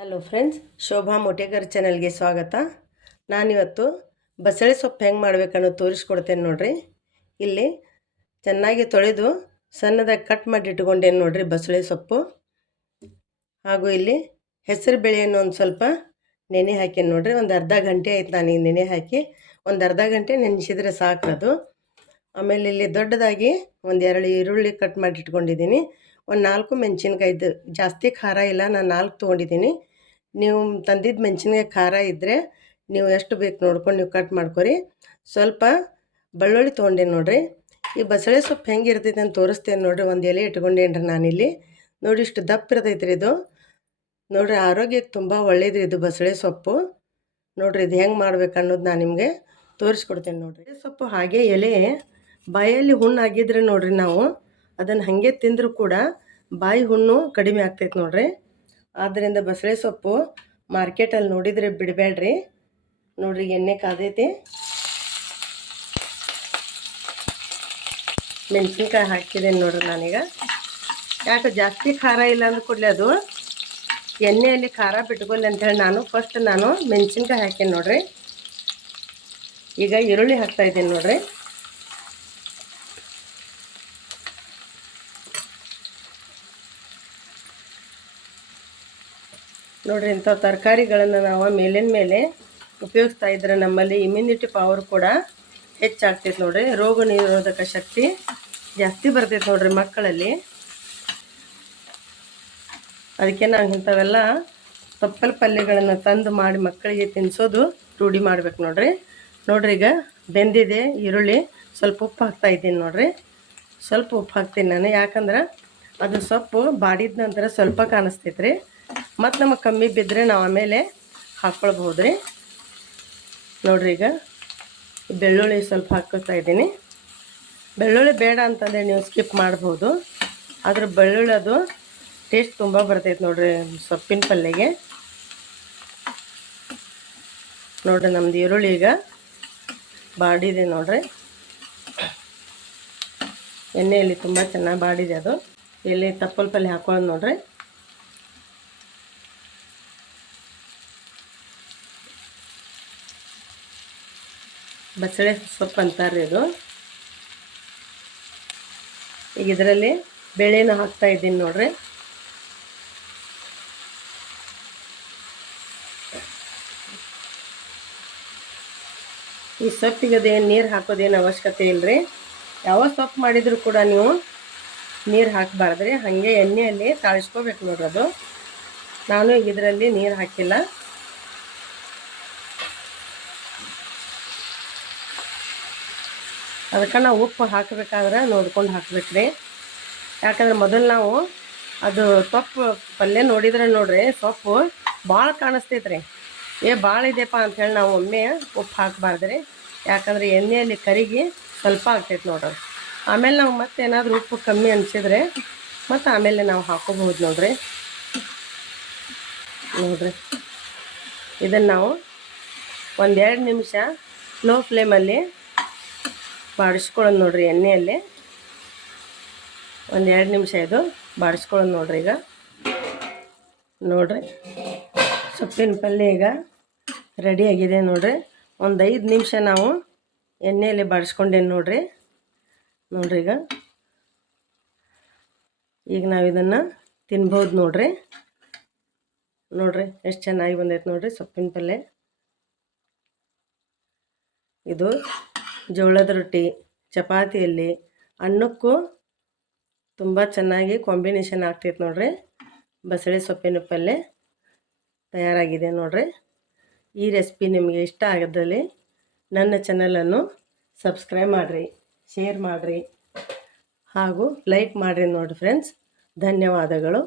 Hello friends, Shobha ಮೊಟೇಕರ್ ಚಾನಲ್ಗೆ ಸ್ವಾಗತ. ನಾನಿವತ್ತು ಬಸಳೆ ಸೊಪ್ಪು ಹೆಂಗೆ ಮಾಡ್ಬೇಕನ್ನೋದು ತೋರಿಸ್ಕೊಡ್ತೇನೆ ನೋಡ್ರಿ. ಇಲ್ಲಿ ಚೆನ್ನಾಗಿ ತೊಳೆದು ಸಣ್ಣದಾಗಿ ಕಟ್ ಮಾಡಿ ಇಟ್ಕೊಂಡೇನು ನೋಡ್ರಿ ಬಸಳೆ ಸೊಪ್ಪು. ಹಾಗೂ ಇಲ್ಲಿ ಹೆಸರು ಬೇಳೆಯನ್ನು ಒಂದು ಸ್ವಲ್ಪ ನೆನೆ ಹಾಕೇನು ನೋಡ್ರಿ. ಒಂದು ಅರ್ಧ ಗಂಟೆ ಆಯ್ತು ನಾನು ನೆನೆ ಹಾಕಿ. ಒಂದು ಅರ್ಧ ಗಂಟೆ ನೆನೆಸಿದ್ರೆ ಸಾಕದು. ಆಮೇಲೆ ಇಲ್ಲಿ ದೊಡ್ಡದಾಗಿ ಒಂದು 2 ಈರುಳ್ಳಿ ಕಟ್ ಮಾಡಿ ಇಟ್ಕೊಂಡಿದ್ದೀನಿ. ಒಂದು 4 ಮೆಣಸಿನ್ಕಾಯ್ದು, ಜಾಸ್ತಿ ಖಾರ ಇಲ್ಲ, ನಾನು 4 ತೊಗೊಂಡಿದ್ದೀನಿ. ನೀವು ತಂದಿದ್ದು ಮೆಣಸಿನ್ಕಾಯಿ ಖಾರ ಇದ್ದರೆ ನೀವು ಎಷ್ಟು ಬೇಕು ನೋಡ್ಕೊಂಡು ನೀವು ಕಟ್ ಮಾಡ್ಕೊರಿ. ಸ್ವಲ್ಪ ಬೆಳ್ಳುಳ್ಳಿ ತೊಗೊಂಡೇನು ನೋಡ್ರಿ. ಈ ಬಸಳೆ ಸೊಪ್ಪು ಹೆಂಗೆ ಇರ್ತೈತೆ ಅಂತ ತೋರಿಸ್ತೇನೆ ನೋಡ್ರಿ. ಒಂದು ಎಲೆ ಇಟ್ಕೊಂಡೇನ್ರಿ ನಾನಿಲ್ಲಿ. ನೋಡಿ ಇಷ್ಟು ದಪ್ಪ ಇರ್ತೈತೆ ರೀ ಇದು. ನೋಡಿರಿ, ಆರೋಗ್ಯಕ್ಕೆ ತುಂಬ ಒಳ್ಳೇದು ಇದು ಬಸಳೆ ಸೊಪ್ಪು. ನೋಡಿರಿ, ಇದು ಹೆಂಗೆ ಮಾಡ್ಬೇಕು ಅನ್ನೋದು ನಾನು ನಿಮಗೆ ತೋರಿಸ್ಕೊಡ್ತೇನೆ ನೋಡಿರಿ. ಸೊಪ್ಪು ಹಾಗೆ ಎಲೆ ಬಾಯಲ್ಲಿ ಹುಣ್ಣು ಆಗಿದ್ರೆ ನೋಡ್ರಿ, ನಾವು ಅದನ್ನು ಹಾಗೆ ತಿಂದರೂ ಕೂಡ ಬಾಯಿ ಹುಣ್ಣು ಕಡಿಮೆ ಆಗ್ತೈತೆ ನೋಡ್ರಿ. ಆದ್ದರಿಂದ ಬಸಳೆ ಸೊಪ್ಪು ಮಾರ್ಕೆಟಲ್ಲಿ ನೋಡಿದರೆ ಬಿಡಬೇಡ್ರಿ. ನೋಡ್ರಿ, ಎಣ್ಣೆ ಕಾದೈತಿ. ಮೆಣಸಿನ್ಕಾಯಿ ಹಾಕಿದ್ದೇನೆ ನೋಡ್ರಿ ನಾನೀಗ. ಯಾಕೆ ಜಾಸ್ತಿ ಖಾರ ಇಲ್ಲ ಅಂದ ಕೂಡಲೇ ಅದು ಎಣ್ಣೆಯಲ್ಲಿ ಖಾರ ಬಿಟ್ಕೊಲ್ಲಿ ಅಂಥೇಳಿ ನಾನು ಮೆಣಸಿನ್ಕಾಯಿ ಹಾಕೇನಿ ನೋಡ್ರಿ. ಈಗ ಈರುಳ್ಳಿ ಹಾಕ್ತಾಯಿದ್ದೀನಿ ನೋಡ್ರಿ. ನೋಡಿರಿ, ಇಂಥ ತರಕಾರಿಗಳನ್ನು ನಾವು ಮೇಲಿನ ಮೇಲೆ ಉಪಯೋಗಿಸ್ತಾ ಇದ್ರೆ ನಮ್ಮಲ್ಲಿ ಇಮ್ಯುನಿಟಿ ಪವರ್ ಕೂಡ ಹೆಚ್ಚಾಗ್ತೈತೆ ನೋಡ್ರಿ. ರೋಗ ನಿರೋಧಕ ಶಕ್ತಿ ಜಾಸ್ತಿ ಬರ್ತೈತೆ ನೋಡ್ರಿ ಮಕ್ಕಳಲ್ಲಿ. ಅದಕ್ಕೆ ನಾವು ಇಂಥವೆಲ್ಲ ಸೊಪ್ಪಲ್ ಪಲ್ಯಗಳನ್ನು ತಂದು ಮಾಡಿ ಮಕ್ಕಳಿಗೆ ತಿನ್ನಿಸೋದು ರೂಢಿ ಮಾಡ್ಬೇಕು ನೋಡ್ರಿ. ನೋಡ್ರಿ, ಈಗ ಬೆಂದಿದೆ ಈರುಳ್ಳಿ. ಸ್ವಲ್ಪ ಉಪ್ಪು ಹಾಕ್ತಾಯಿದ್ದೀನಿ ನೋಡ್ರಿ. ಸ್ವಲ್ಪ ಉಪ್ಪು ಹಾಕ್ತೀನಿ ನಾನು, ಯಾಕಂದ್ರೆ ಅದು ಸೊಪ್ಪು ಬಾಡಿದ ನಂತರ ಸ್ವಲ್ಪ ಕಾಣಿಸ್ತೈತೆ ರೀ. ಮತ್ತು ನಮಗೆ ಕಮ್ಮಿ ಬಿದ್ದರೆ ನಾವು ಆಮೇಲೆ ಹಾಕ್ಕೊಳ್ಬೋದು ರೀ. ನೋಡ್ರಿ, ಈಗ ಬೆಳ್ಳುಳ್ಳಿ ಸ್ವಲ್ಪ ಹಾಕ್ಕೊತಾ ಇದ್ದೀನಿ. ಬೆಳ್ಳುಳ್ಳಿ ಬೇಡ ಅಂತಂದರೆ ನೀವು ಸ್ಕಿಪ್ ಮಾಡ್ಬೋದು. ಆದರೆ ಬೆಳ್ಳುಳ್ಳಿ ಅದು ಟೇಸ್ಟ್ ತುಂಬ ಬರ್ತೈತೆ ನೋಡ್ರಿ ಸೊಪ್ಪಿನ ಪಲ್ಯಗೆ. ನೋಡ್ರಿ, ನಮ್ಮದು ಈರುಳ್ಳಿ ಈಗ ಬಾಡಿದೆ ನೋಡ್ರಿ. ಎಣ್ಣೆಯಲ್ಲಿ ತುಂಬ ಚೆನ್ನಾಗಿ ಬಾಡಿದೆ ಅದು. ಎಲ್ಲಿ ತಪ್ಪಲ ಪಲ್ಯ ಹಾಕೊಳ್ಳೋದು ನೋಡ್ರಿ. ಬಸಳೆ ಸೊಪ್ಪು ಅಂತಾರೆ ಇದು. ಈಗ ಇದರಲ್ಲಿ ಬೇಳೆನ ಹಾಕ್ತಾ ಇದ್ದೀನಿ ನೋಡ್ರಿ. ಈ ಸೊಪ್ಪಿಗೆ ಅದೇನು ನೀರು ಹಾಕೋದೇನು ಅವಶ್ಯಕತೆ ಇಲ್ಲರಿ. ಯಾವ ಸೊಪ್ಪು ಮಾಡಿದರೂ ಕೂಡ ನೀವು ನೀರು ಹಾಕಬಾರ್ದ್ರಿ. ಹಾಗೆ ಎಣ್ಣೆಯಲ್ಲಿ ತಾಳಿಸ್ಕೋಬೇಕು ನೋಡ್ರಿ ಅದು. ನಾನು ಈಗ ಇದರಲ್ಲಿ ನೀರು ಹಾಕಿಲ್ಲ. ಅದಕ್ಕೆ ನಾವು ಉಪ್ಪು ಹಾಕಬೇಕಾದ್ರೆ ನೋಡ್ಕೊಂಡು ಹಾಕ್ಬೇಕ್ರಿ. ಯಾಕಂದ್ರೆ ಮೊದಲು ನಾವು ಅದು ಸೊಪ್ಪು ಪಲ್ಯ ನೋಡಿದ್ರೆ ನೋಡ್ರಿ, ಸೊಪ್ಪು ಭಾಳ ಕಾಣಿಸ್ತೈತೆ ರೀ. ಭಾಳ ಇದೆಯಪ್ಪ ಅಂಥೇಳಿ ನಾವು ಒಮ್ಮೆ ಉಪ್ಪು ಹಾಕಬಾರ್ದ್ರಿ. ಯಾಕಂದರೆ ಎಣ್ಣೆಯಲ್ಲಿ ಕರಿಗಿ ಸ್ವಲ್ಪ ಆಗ್ತೈತೆ ನೋಡ್ರಿ. ಆಮೇಲೆ ನಾವು ಮತ್ತೇನಾದರೂ ಉಪ್ಪು ಕಮ್ಮಿ ಅನಿಸಿದ್ರೆ ಮತ್ತು ಆಮೇಲೆ ನಾವು ಹಾಕೋಬಹುದು ನೋಡ್ರಿ. ನೋಡ್ರಿ, ಇದನ್ನು ನಾವು 1-2 ನಿಮಿಷ ಲೋ ಫ್ಲೇಮಲ್ಲಿ ಬಾಡಿಸ್ಕೊಳ್ಳೋದು ನೋಡ್ರಿ. ಎಣ್ಣೆಯಲ್ಲಿ 1-2 ನಿಮಿಷ ಇದು ಬಾಡಿಸ್ಕೊಳ್ಳೋದು ನೋಡ್ರಿ. ಈಗ ನೋಡ್ರಿ, ಸೊಪ್ಪಿನ ಪಲ್ಯ ಈಗ ರೆಡಿಯಾಗಿದೆ ನೋಡ್ರಿ. ಒಂದು 5 ನಿಮಿಷ ನಾವು ಎಣ್ಣೆಯಲ್ಲಿ ಬಾಡಿಸ್ಕೊಂಡೇನು ನೋಡ್ರಿ. ನೋಡ್ರಿ, ಈಗ ನಾವು ಇದನ್ನು ತಿನ್ಬೋದು ನೋಡ್ರಿ. ನೋಡ್ರಿ, ಎಷ್ಟು ಚೆನ್ನಾಗಿ ಬಂದೈತೆ ನೋಡ್ರಿ ಸೊಪ್ಪಿನ ಪಲ್ಯ. ಇದು ಜೋಳದ ರೊಟ್ಟಿ, ಚಪಾತಿಯಲ್ಲಿ, ಅನ್ನಕ್ಕೂ ತುಂಬ ಚೆನ್ನಾಗಿ ಕಾಂಬಿನೇಷನ್ ಆಗ್ತೈತೆ ನೋಡ್ರಿ. ಬಸಳೆ ಸೊಪ್ಪಿನ ಪಲ್ಯ ತಯಾರಾಗಿದೆ ನೋಡ್ರಿ. ಈ ರೆಸಿಪಿ ನಿಮಗೆ ಇಷ್ಟ ಆಗಿದ್ದಲ್ಲಿ ನನ್ನ ಚಾನಲನ್ನು ಸಬ್ಸ್ಕ್ರೈಬ್ ಮಾಡಿರಿ, ಶೇರ್ ಮಾಡಿರಿ ಹಾಗೂ ಲೈಕ್ ಮಾಡಿರಿ ನೋಡಿರಿ ಫ್ರೆಂಡ್ಸ್. ಧನ್ಯವಾದಗಳು.